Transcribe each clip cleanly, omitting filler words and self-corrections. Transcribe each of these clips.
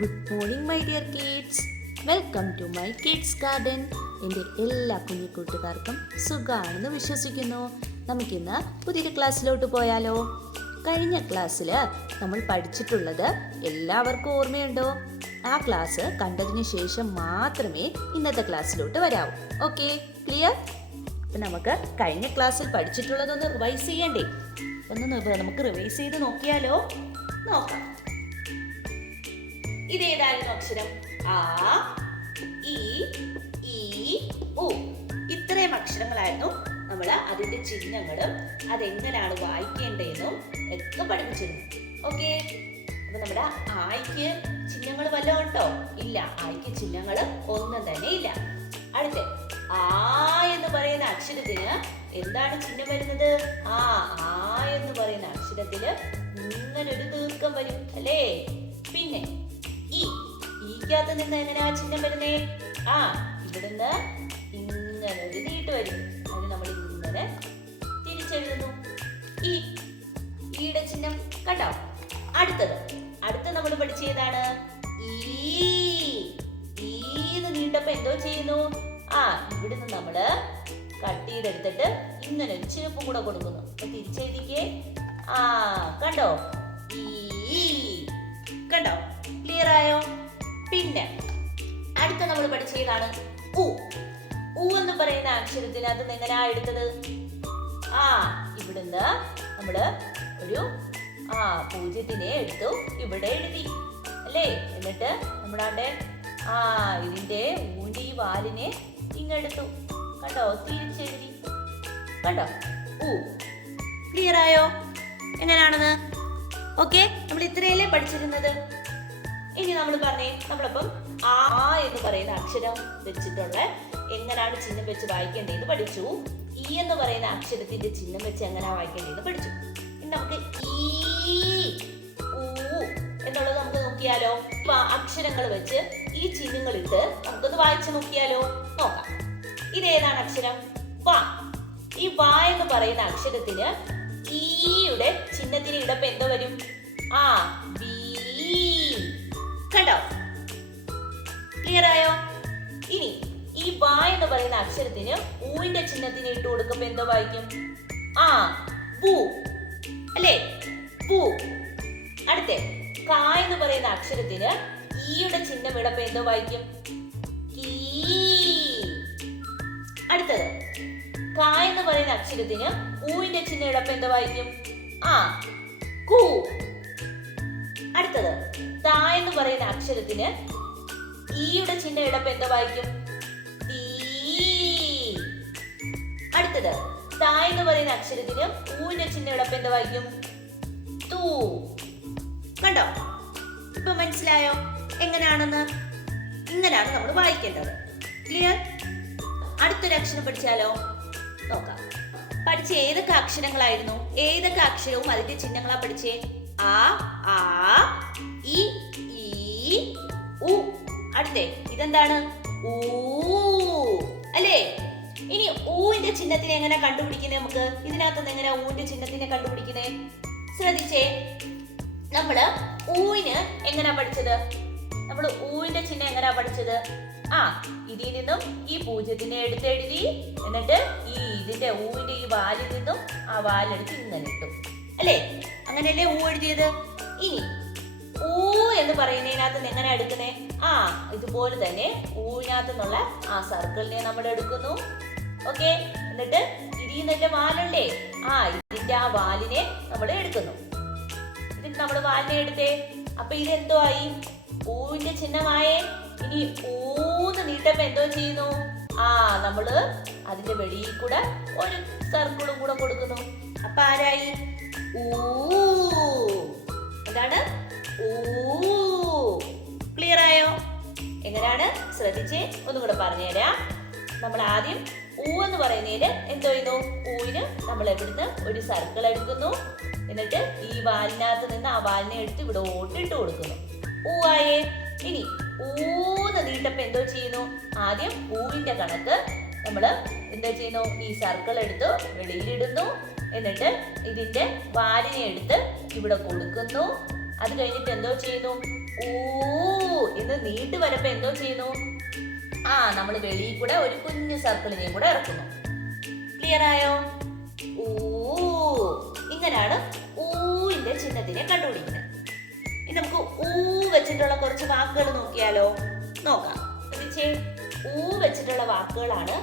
Good morning my dear kids. Welcome to my kids garden. എൻ്റെ എല്ലാ കുഞ്ഞു കൂട്ടുകാർക്കും സുഖമാണെന്ന് വിശ്വസിക്കുന്നു. നമുക്കിന്ന് പുതിയൊരു ക്ലാസ്സിലോട്ട് പോയാലോ? കഴിഞ്ഞ ക്ലാസ്സിൽ നമ്മൾ പഠിച്ചിട്ടുള്ളത് എല്ലാവർക്കും ഓർമ്മയുണ്ടോ? ആ ക്ലാസ് കണ്ടതിന് ശേഷം മാത്രമേ ഇന്നത്തെ ക്ലാസ്സിലോട്ട് വരാവൂ. Okay, clear? അപ്പം നമുക്ക് കഴിഞ്ഞ ക്ലാസ്സിൽ പഠിച്ചിട്ടുള്ളതൊന്ന് റിവൈസ് ചെയ്യണ്ടേ? നമുക്ക് റിവൈസ് ചെയ്ത് നോക്കിയാലോ? നോക്കാം. ഇതേതായിരുന്നു അക്ഷരം? ആ, ഇ, ഈ, ഉ. ഇത്രയും അക്ഷരങ്ങളായിരുന്നു നമ്മൾ അതിന്റെ ചിഹ്നങ്ങളും അതെങ്ങനെയാണ് വായിക്കേണ്ടതെന്നും ഒക്കെ പഠിപ്പിച്ചിരുന്നു. ഓക്കെ, അപ്പൊ നമ്മുടെ ആയിക്ക് ചിഹ്നങ്ങൾ വല്ലതും ഉണ്ടോ? ഇല്ല, ആയിക്ക് ചിഹ്നങ്ങൾ ഒന്നും തന്നെ ഇല്ല. അടുത്ത ആ എന്ന് പറയുന്ന അക്ഷരത്തിന് എന്താണ് ചിഹ്നം വരുന്നത്? ആ എന്ന് പറയുന്ന അക്ഷരത്തില് ഇങ്ങനെ ഒരു ദീർഘം വരും അല്ലേ? പിന്നെ ഈക്കകത്ത് നിന്ന് എങ്ങനെയാ ചിഹ്നം വരുന്നേ? ഇവിടുന്ന് ഇങ്ങനെ ഒരു നീട്ട് വരും. അത് നമ്മൾ ഇങ്ങനെ തിരിച്ചെഴുതുന്നു. ഈയുടെ ചിഹ്നം കണ്ടോ? അടുത്ത നമ്മൾ പഠിച്ചതാണ് ഈന്ന് നീട്ടപ്പോ എന്തോ ചെയ്യുന്നു? ഇവിടുന്ന് നമ്മള് കട്ട് ചെയ്തെടുത്തിട്ട് ഇങ്ങനെ ഒരു ചിഹ്നം കൂടെ കൊടുക്കുന്നു. തിരിച്ചെഴുതിക്കേ. കണ്ടോ? കണ്ടോ? ക്ലിയർ ആയോ? പിന്നെ അടുത്ത നമ്മൾ പഠിച്ചതാണ് ഉ എന്ന് പറയുന്ന അക്ഷരത്തിന് അത് എങ്ങനെയാ എടുത്തത്? ഇവിടുന്ന് നമ്മള് ഒരു പൂജ്യത്തിനെ എടുത്തു ഇവിടെ എഴുതി അല്ലേ? എന്നിട്ട് നമ്മളാണ്ട് ഇതിന്റെ ഊണ്ടി വാലിനെ ഇങ്ങെടുത്തു. കണ്ടോ? തിരിച്ചെഴുതി. കണ്ടോ? ക്ലിയർ ആയോ എങ്ങനെയാണെന്ന്? ഓക്കെ, നമ്മൾ ഇത്രയല്ലേ പഠിച്ചിരുന്നത്. ഇനി നമ്മൾ പറഞ്ഞേ, നമ്മളപ്പം എന്ന് പറയുന്ന അക്ഷരം വെച്ചിട്ടുള്ള എങ്ങനെയാണ് ചിഹ്നം വെച്ച് വായിക്കേണ്ടതെന്ന് പഠിച്ചു. ഈ എന്ന് പറയുന്ന അക്ഷരത്തിന്റെ ചിഹ്നം വെച്ച് എങ്ങനെയാ വായിക്കേണ്ടതെന്ന് പഠിച്ചു. ഇനി നമുക്ക് എന്നുള്ളത് നമുക്ക് നോക്കിയാലോ? അക്ഷരങ്ങൾ വെച്ച് ഈ ചിഹ്നങ്ങൾ ഇട്ട് നമുക്കൊന്ന് വായിച്ചു നോക്കിയാലോ? നോക്കാം. ഇതേതാണ് അക്ഷരം? ഈ വാ എന്ന് പറയുന്ന അക്ഷരത്തിന് ഈയുടെ ചിഹ്നത്തിന് ഇടപ്പ് എന്തോ വരും? കണ്ടോ? ക്ലിയർ ആയോ? ഇനി ഈ വാ എന്ന് പറയുന്ന അക്ഷരത്തിന് ഊവിന്റെ ചിഹ്നത്തിന് ഇട്ട് കൊടുക്കുമ്പോ എന്തോ വായിക്കും? ബു അല്ലേ? ബു. അടുത്ത കാ എന്ന് പറയുന്ന അക്ഷരത്തിന് ഈയുടെ ചിഹ്നം ഇടപ്പോ എന്തോ വായിക്കും? കീ. അടുത്തത് കാ എന്ന് പറയുന്ന അക്ഷരത്തിന് ഊവിന്റെ ചിഹ്നം ഇടപ്പോ എന്തോ വായിക്കും? കൂ. അടുത്തത് താ എന്ന് പറയുന്ന അക്ഷരത്തിന് ഈയുടെ ചിഹ്നം ഇടപ്പോ എന്തോ വായിക്കും? തീ. അടുത്തത് താ എന്ന് പറയുന്ന അക്ഷരത്തിന് ഊവിന്റെ ചിഹ്നം ഇടപ്പോ എന്തോ വായിക്കും? തൂ. കണ്ടോ? ഇപ്പൊ മനസ്സിലായോ എങ്ങനെയാണെന്ന്? ഇങ്ങനെയാണ് നമ്മൾ വായിക്കേണ്ടത്. ക്ലിയർ? അടുത്തൊരു അക്ഷരം പഠിച്ചാലോ? നോക്കാം. പഠിച്ച ഏതൊക്കെ അക്ഷരങ്ങളായിരുന്നു? ഏതൊക്കെ അക്ഷരവും അതിന്റെ ചിഹ്നങ്ങളാ പഠിച്ചേ? ഇ, ഈ, ഉ. അടുത്തേ ഇതെന്താണ്? ഊ അല്ലേ? ഇനി ഊവിന്റെ ചിഹ്നത്തിനെ എങ്ങനെ കണ്ടുപിടിക്കുന്നേ? നമുക്ക് ഇതിനകത്ത് എങ്ങനെ ഊവിന്റെ ചിഹ്നത്തിനെ കണ്ടുപിടിക്കുന്നേ? ശ്രദ്ധിച്ചേ. നമ്മള് ഊവിന് എങ്ങനെയാ പഠിച്ചത്? നമ്മൾ ഊവിന്റെ ചിഹ്നം എങ്ങനെയാ പഠിച്ചത്? ഇതിൽ നിന്നും ഈ പൂജ്യത്തിനെ എടുത്തെഴുതി, എന്നിട്ട് ഇതിന്റെ ഊവിന്റെ ഈ വാലിൽ നിന്നും ആ വാലെടുത്ത് ഇങ്ങനെ ഇട്ടു അല്ലേ? അങ്ങനെയല്ലേ ഊ എഴുതിയത്. ഇനി ഊ എന്ന് പറയുന്നതിനകത്ത് എങ്ങനെ എടുക്കുന്നേ? ഇതുപോലെ തന്നെ ഊവിനകത്ത് നിന്നുള്ള സർക്കിളിനെ നമ്മൾ എടുക്കുന്നു. ഓക്കെ, എന്നിട്ട് ഇതിൽ നിന്റെ വാലല്ലേ? ഇതിന്റെ ആ വാലിനെ നമ്മൾ എടുക്കുന്നു. ഇതിന് നമ്മൾ വാലിനെ എടുത്തേ. അപ്പൊ ഇതെന്തോ ആയി? ഊവിന്റെ ചിഹ്നമായേ. ഇനി ഊന്ന് നീട്ടപ്പോ എന്തോ ചെയ്യുന്നു? നമ്മള് അതിന്റെ വെളിയിൽ കൂടെ ഒരു സർക്കിളും കൂടെ കൊടുക്കുന്നു. അപ്പൊ ആരായി? ഊ. എന്താണ്? ഊ. ക്ലിയർ ആയോ? എങ്ങനെയാണ്? ശ്രദ്ധിച്ചേ. ഒന്നും കൂടെ പറഞ്ഞുതരാം. നമ്മൾ ആദ്യം ഊ എന്ന് പറയുന്നതിന് എന്തോ ചെയ്യുന്നു? ഊവിന് നമ്മൾ എവിടുന്ന് ഒരു സർക്കിൾ എടുക്കുന്നു. എന്നിട്ട് ഈ വാലിനകത്ത് നിന്ന് ആ വാലിനെ എടുത്ത് ഇവിടെ ഓട്ടിട്ട് കൊടുക്കുന്നു. ഊ ആയേ. ഇനി ഊന്ന് നീട്ടപ്പോ എന്തോ ചെയ്യുന്നു? ആദ്യം ഊവിന്റെ കണക്ക് നമ്മള് എന്താ ചെയ്യുന്നു? ഈ സർക്കിൾ എടുത്ത് വെളിയിലിടുന്നു. എന്നിട്ട് ഇതിന്റെ വാലിനെ എടുത്ത് ഇവിടെ കൊടുക്കുന്നു. അത് കഴിഞ്ഞിട്ട് എന്തോ ചെയ്യുന്നു? ഊ എന്ന് നീട്ട് വരപ്പോ എന്തോ ചെയ്യുന്നു? നമ്മൾ വെളിയിൽ കൂടെ ഒരു കുഞ്ഞു സർക്കിളിനെയും കൂടെ ഇറക്കുന്നു. ക്ലിയർ ആയോ? ഊ. ഇങ്ങനെയാണ് ഊവിന്റെ ചിഹ്നത്തിനെ കണ്ടുപിടിക്കുന്നത്. ഇനി നമുക്ക് ഊ വെച്ചിട്ടുള്ള കുറച്ച് വാക്കുകൾ നോക്കിയാലോ? നോക്കാം. ഊ വെച്ചിട്ടുള്ള വാക്കുകളാണ്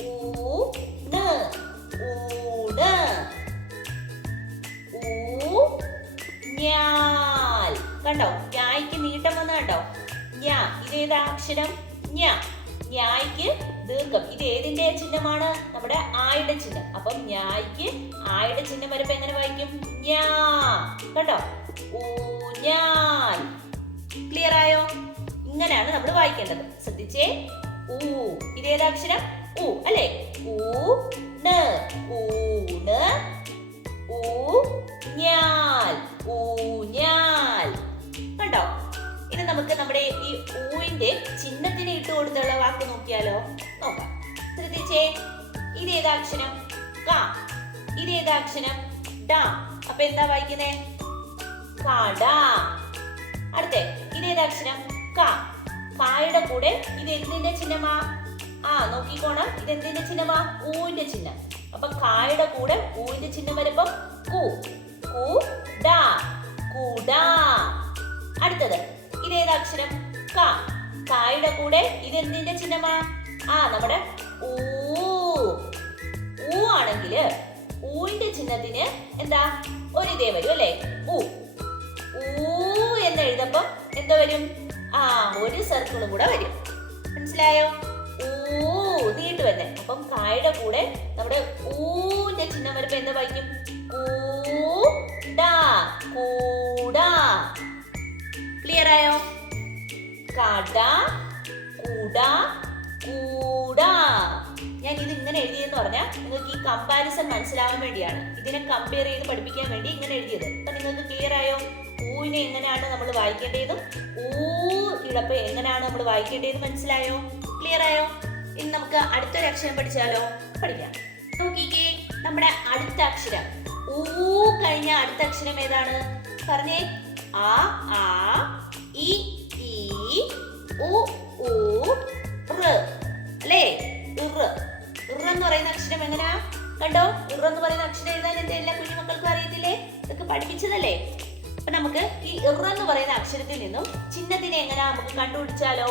ഊണ്, ഊണ്, ഊഞ്ഞാൽ. കണ്ടോ? ഞായ്ക്ക് നീട്ടം വന്ന കണ്ടോ? ഞാ. ഇതേതാ അക്ഷരം? ഞാ. ഞായ്ക്ക് ദീർഘം. ഇത് ഏതിന്റെ ചിഹ്നമാണ്? നമ്മുടെ ആയുടെ ചിഹ്നം. അപ്പം ഞായ്ക്ക് ആയുടെ ചിഹ്നം വരുമ്പോ എങ്ങനെ വായിക്കും? ഞാ. കണ്ടോ? ഊഞ്ഞാൽ. ക്ലിയർ ആയോ? ഇങ്ങനെയാണ് നമ്മൾ വായിക്കേണ്ടത്. ശ്രദ്ധിച്ചേ. ഊ. ഇതേതാ അക്ഷരം? ഊ അല്ലേ? ഊണ്, ഊണ്, ഊഞ്ഞാൽ, ഊഞ്ഞാൽ. കണ്ടോ? ഇനി നമുക്ക് നമ്മുടെ ഈ ഊവിന്റെ ചിഹ്നത്തിന് ഇട്ട് കൊടുത്തുള്ള വാക്ക് നോക്കിയാലോ? നോക്കാം. ശ്രദ്ധിച്ചേ. ഇതേതാ അക്ഷരം? ക. ഇതേതാ അക്ഷരം? ഡ. അപ്പൊ എന്താ വായിക്കുന്നേ? കട. അടുത്തേ ഇതേതാ അക്ഷരം? ക. കായുടെ കൂടെ ഇത് എന്തിന്റെ ചിഹ്നമാ? നോക്കിക്കോണം. ഇത് എന്തിന്റെ ചിഹ്നമാ? ഊവിന്റെ ചിഹ്നം. അപ്പൊ കായുടെ കൂടെ ഊവിന്റെ ചിഹ്നം വരുമ്പോ കു. കുട, കുട. അടുത്തത് ഇതേതാ അക്ഷരം? ക. കായുടെ കൂടെ ഇത് എന്തിന്റെ ചിഹ്നമാ? നമ്മുടെ ഊ. ഊ ആണെങ്കില് ഊവിന്റെ ചിഹ്നത്തിന് എന്താ? ഒരിതേ വരും അല്ലേ? ഊ. ഊ എന്ന് എഴുതുമ്പോ എന്താ വരും? ഒരു സർക്കിളും കൂടെ വരും. മനസ്സിലായോ? ഊ നീട്ട് വരുന്നേ. അപ്പം കായുടെ കൂടെ നമ്മുടെ ഊന്റെ ചിഹ്നം വരുമ്പോ എന്താ വായിക്കും? കൂട, കൂട. ക്ലിയർ ആയോ? കട, കുട, കൂട. ഞാൻ ഇത് ഇങ്ങനെ എഴുതിയെന്ന് പറഞ്ഞാൽ നിങ്ങൾക്ക് ഈ കമ്പാരിസൺ മനസ്സിലാവാൻ വേണ്ടിയാണ്. ഇതിനെ കമ്പയർ ചെയ്ത് പഠിപ്പിക്കാൻ വേണ്ടി ഇങ്ങനെ എഴുതിയത്. അപ്പൊ നിങ്ങൾക്ക് ക്ലിയർ ആയോ? ഊവിനെ എങ്ങനെയാണ് നമ്മൾ വായിക്കേണ്ടതും ഊ ഇളപ്പ് എങ്ങനെയാണ് നമ്മൾ വായിക്കേണ്ടത് മനസ്സിലായോ? ക്ലിയർ ആയോ? ഇനി നമുക്ക് അടുത്തൊരു അക്ഷരം പഠിച്ചാലോ? പഠിക്കാം. നോക്കിക്കേ. നമ്മുടെ അടുത്ത അക്ഷരം ഊ കഴിഞ്ഞ അടുത്ത അക്ഷരം ഏതാണ്? പറഞ്ഞേ. ആ, ഇ, ഈ, ഉ, ഊ, ഋ അല്ലേ? ഇറ്. ഇറ് എന്ന് പറയുന്ന അക്ഷരം എങ്ങനെയാ? കണ്ടോ? ഇറ് എന്ന് പറയുന്ന അക്ഷരം എഴുതാൻ എന്റെ എല്ലാ കുഞ്ഞുമക്കൾക്കും അറിയത്തില്ലേ? ഇതൊക്കെ പഠിപ്പിച്ചതല്ലേ? അപ്പൊ നമുക്ക് ഈ ഇറ് എന്ന് പറയുന്ന അക്ഷരത്തിൽ നിന്നും ചിഹ്നത്തിനെ എങ്ങനെയാ നമുക്ക് കണ്ടുപിടിച്ചാലോ?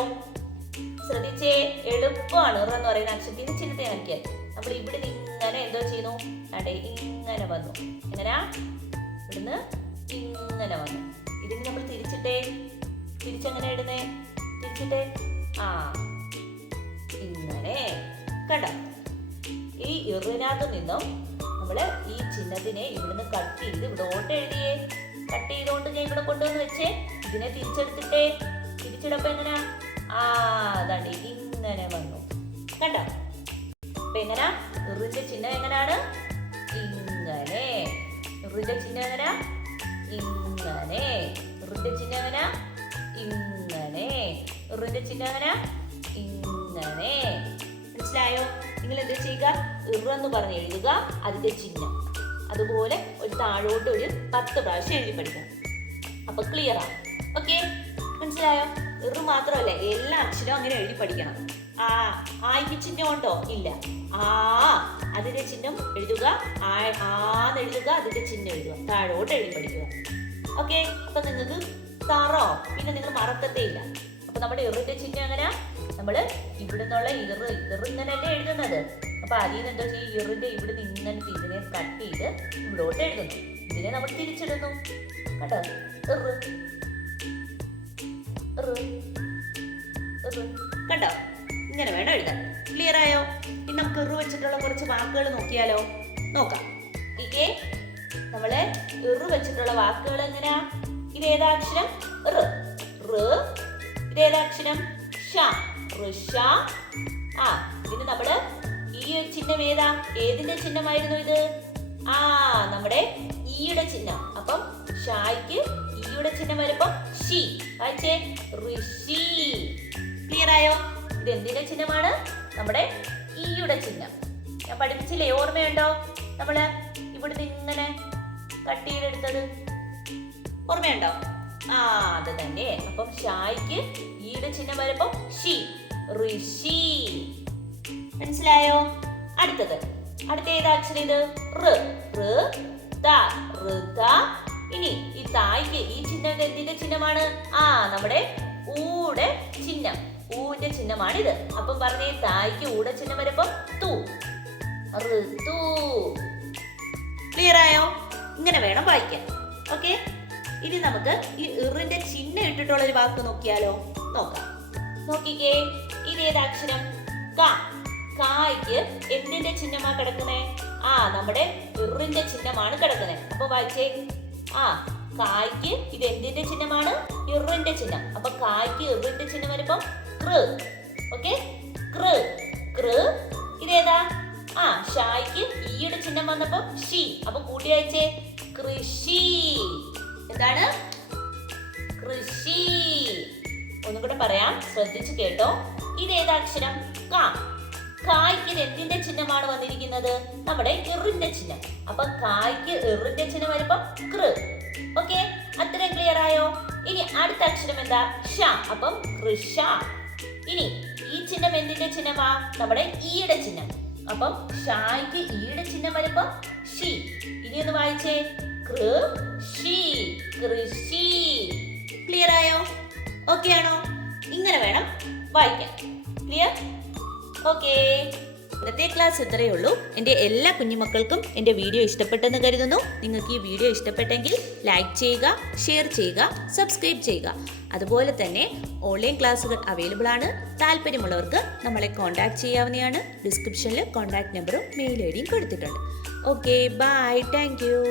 ശ്രദ്ധിച്ചേ. എളുപ്പമാണ്. ഇറ് എന്ന് പറയുന്ന അക്ഷരത്തിന് ചിഹ്നത്തെ കാണിക്കാൻ. നമ്മൾ ഇവിടെ ഇങ്ങനെ എന്തോ ചെയ്യുന്നു? ഇങ്ങനെ വന്നു. എങ്ങനെയാ? ഇവിടുന്ന് ഇങ്ങനെ വന്നു. ഇതിന് നമ്മൾ തിരിച്ചെങ്ങനെ ഇടുന്നേ? തിരിച്ചിട്ടേ. ഇങ്ങനെ. കണ്ടോ? ഈ ഇറിനകത്ത് നിന്നും നമ്മള് ഈ ചിഹ്നത്തിനെ ഇവിടുന്ന് കട്ട് ചെയ്ത് ഇവിടോട്ട് എഴുതിയേ. കട്ട് ചെയ്തോണ്ട് ഞാൻ ഇവിടെ കൊണ്ടുവന്ന് വെച്ചേ. ഇതിനെ തിരിച്ചെടുത്തിട്ടേ. തിരിച്ചിടപ്പോ എങ്ങനെയാ? അതാണ്ട് ഇങ്ങനെ വന്നു. കണ്ടോ? അപ്പൊ എങ്ങനാ? ഇറിന്റെ ചിഹ്നം എങ്ങനെയാണ്? ഇങ്ങനെ. ഇറിന്റെ ചിഹ്നം എങ്ങനെയാ? ഇങ്ങനെ. ഇറിന്റെ ചിഹ്നം എങ്ങനെയാ? ഇങ്ങനെ. ഇറിന്റെ ചിഹ്നം എങ്ങനെയാ? ഇങ്ങനെ. മനസ്സിലായോ? നിങ്ങൾ എന്താ ചെയ്യുക? ഇറ് എന്ന് പറഞ്ഞ് എഴുതുക, അതിന്റെ ചിഹ്നം. അതുപോലെ ഒരു താഴോട്ട് ഒരു 10 പ്രാവശ്യം എഴുതി പഠിക്കണം. അപ്പൊ ക്ലിയർ ആണ്. ഓക്കെ, മനസ്സിലായോ? ഇറ് മാത്രമല്ല, എല്ലാ അക്ഷരവും അങ്ങനെ എഴുതി പഠിക്കണം. ആയിക്ക് ചിഹ്നം ഉണ്ടോ? ഇല്ല. അതിന്റെ ചിഹ്നം എഴുതുക, എഴുതുക, അതിന്റെ ചിഹ്നം എഴുതുക, താഴോട്ട് എഴുതി പഠിക്കുക. ഓക്കെ, അപ്പൊ നിങ്ങൾക്ക് താറോ പിന്നെ നിങ്ങൾ മറക്കത്തേ ഇല്ല. അപ്പൊ നമ്മുടെ ഇറിന്റെ ചിഹ്നം എങ്ങനെയാ? നമ്മള് ഇവിടുന്നുള്ള ഇറ് ഇങ്ങനെയല്ലേ എഴുതുന്നത്. അപ്പൊ അതിൽ നിന്ന് എന്തോ ചെയ്യും? ഇറിന്റെ ഇവിടുന്ന് ഇങ്ങനെ ഇതിനെ കട്ട് ചെയ്ത് ഇവിടോട്ട് എഴുതുന്നു. ഇതിനെ നമ്മൾ തിരിച്ചിടുന്നു. കേട്ടോ? കണ്ടോ? ഇങ്ങനെ വേണം എഴുതാൻ. ക്ലിയർ ആയോ? ഇനി നമുക്ക് ഇറ് വെച്ചിട്ടുള്ള കുറച്ച് വാക്കുകൾ നോക്കിയാലോ? നോക്കാം. ഇതേ നമ്മള് ഇറ് വെച്ചിട്ടുള്ള വാക്കുകൾ എങ്ങനെയാ? ഇതേതാ അക്ഷരം? റ്. ഇതേതാ അക്ഷരം? ഷ. ഋഷ. ഇതിന് നമ്മള് ഈ ചിഹ്നം ഏതാ? ഏതിന്റെ ചിഹ്നമായിരുന്നു ഇത്? നമ്മുടെ ഈയുടെ ചിഹ്നം. അപ്പം ഷായ്ക്ക് ഈയുടെ ചിഹ്നം വരുമ്പോ ഷി. വായിച്ചേ. ഋഷി. ക്ലിയർ ആയോ? ഇത് എന്തിന്റെ ചിഹ്നമാണ്? നമ്മുടെ ഈയുടെ ചിഹ്നം. ഞാൻ പഠിപ്പിച്ചില്ലേ? ഓർമ്മയുണ്ടോ? നമ്മള് ഇവിടുന്ന് ഇങ്ങനെ കട്ട് ചെയ്തെടുത്തത്. ഓർമ്മയുണ്ടോ? ആ അത് തന്നെ. അപ്പം ഷായ്ക്ക് ഈയുടെ ചിഹ്നം വരുമ്പോ ഷി, ഋഷി. മനസ്സിലായോ? അടുത്ത ഏതാ അക്ഷരം ഇത്? ഋ, ഋത. ഇനി ഈ തായ്ക്ക് ഈ ചിഹ്നം എന്തിന്റെ ചിഹ്നമാണ്? ആ നമ്മുടെ ഊടെ ചിഹ്നം, ഊന്റെ ചിഹ്നമാണിത്. അപ്പം പറഞ്ഞേ, തായ്ക്ക് ഊടെ ചിഹ്നം വരുമ്പോ തു, ഋതു. ക്ലിയർ ആയോ? ഇങ്ങനെ വേണം വായിക്കാൻ. ഓക്കെ, ഇനി നമുക്ക് ഈ ഇറിന്റെ ചിഹ്നം ഇട്ടിട്ടുള്ള ഒരു വാക്ക് നോക്കിയാലോ? നോക്കാം. നോക്കിക്കേ, ഇതേത് അക്ഷരം? ക. കായ്ക്ക് എന്തിന്റെ ചിഹ്നമാ കിടക്കുന്നേ? ആ നമ്മുടെ ഇറിന്റെ ചിഹ്നമാണ് കിടക്കുന്നത്. അപ്പൊ വായിച്ചേ. ആ കായ്ക്ക് ഇത് എന്തിന്റെ ചിഹ്നമാണ്? ഇറിന്റെ ചിഹ്നം. അപ്പൊ കായ്ക്ക് ഇറിന്റെ ചിഹ്നം വരുമ്പോ കൃ. ഓക്കെ, കൃ. ഇതേതാ? ആ ഷായ്ക്ക് ഈയുടെ ചിഹ്നം വന്നപ്പോ ഷി. അപ്പൊ കൂട്ടി വായിച്ചേ, കൃഷി. എന്താണ്? കൃഷി. ഒന്നും കൂടെ പറയാം, ശ്രദ്ധിച്ചു കേട്ടോ. ഇതേതാ അക്ഷരം? ക. കായ്ക്ക് എന്തിന്റെ ചിഹ്നമാണ് വന്നിരിക്കുന്നത്? നമ്മുടെ ഇറിന്റെ ചിഹ്നം. അപ്പൊ കായ്ക്ക് ഇറിന്റെ ചിഹ്നം വരുമ്പോ കൃ. ഓക്കെ, അത്രയും ക്ലിയർ ആയോ? ഇനി അടുത്ത അക്ഷരം എന്താ? ഷ. അപ്പം കൃഷ. ഇനി ഈ ചിഹ്നം എന്തിന്റെ ചിഹ്നമാ? നമ്മുടെ ഈയുടെ ചിഹ്നം. അപ്പം ഷായ്ക്ക് ഈയുടെ ചിഹ്നം വരുമ്പോ ഷി. ഇനി ഒന്ന് വായിച്ചേ, കൃഷി, കൃഷി. ക്ലിയർ ആയോ? ഓക്കെ ആണോ? ഇങ്ങനെ വേണം വായിക്കാൻ. ക്ലിയർ? ഓക്കെ, ഇന്നത്തെ ക്ലാസ് ഇത്രയേ ഉള്ളൂ. എൻ്റെ എല്ലാ കുഞ്ഞുമക്കൾക്കും എൻ്റെ വീഡിയോ ഇഷ്ടപ്പെട്ടെന്ന് കരുതുന്നു. നിങ്ങൾക്ക് ഈ വീഡിയോ ഇഷ്ടപ്പെട്ടെങ്കിൽ ലൈക്ക് ചെയ്യുക, ഷെയർ ചെയ്യുക, സബ്സ്ക്രൈബ് ചെയ്യുക. അതുപോലെ തന്നെ ഓൺലൈൻ ക്ലാസ്സുകൾ അവൈലബിൾ ആണ്. താല്പര്യമുള്ളവർക്ക് നമ്മളെ കോൺടാക്ട് ചെയ്യാവുന്നതാണ്. ഡിസ്ക്രിപ്ഷനിൽ കോൺടാക്ട് നമ്പറും മെയിൽ ഐ ഡിയും കൊടുത്തിട്ടുണ്ട്. Okay, bye, thank U.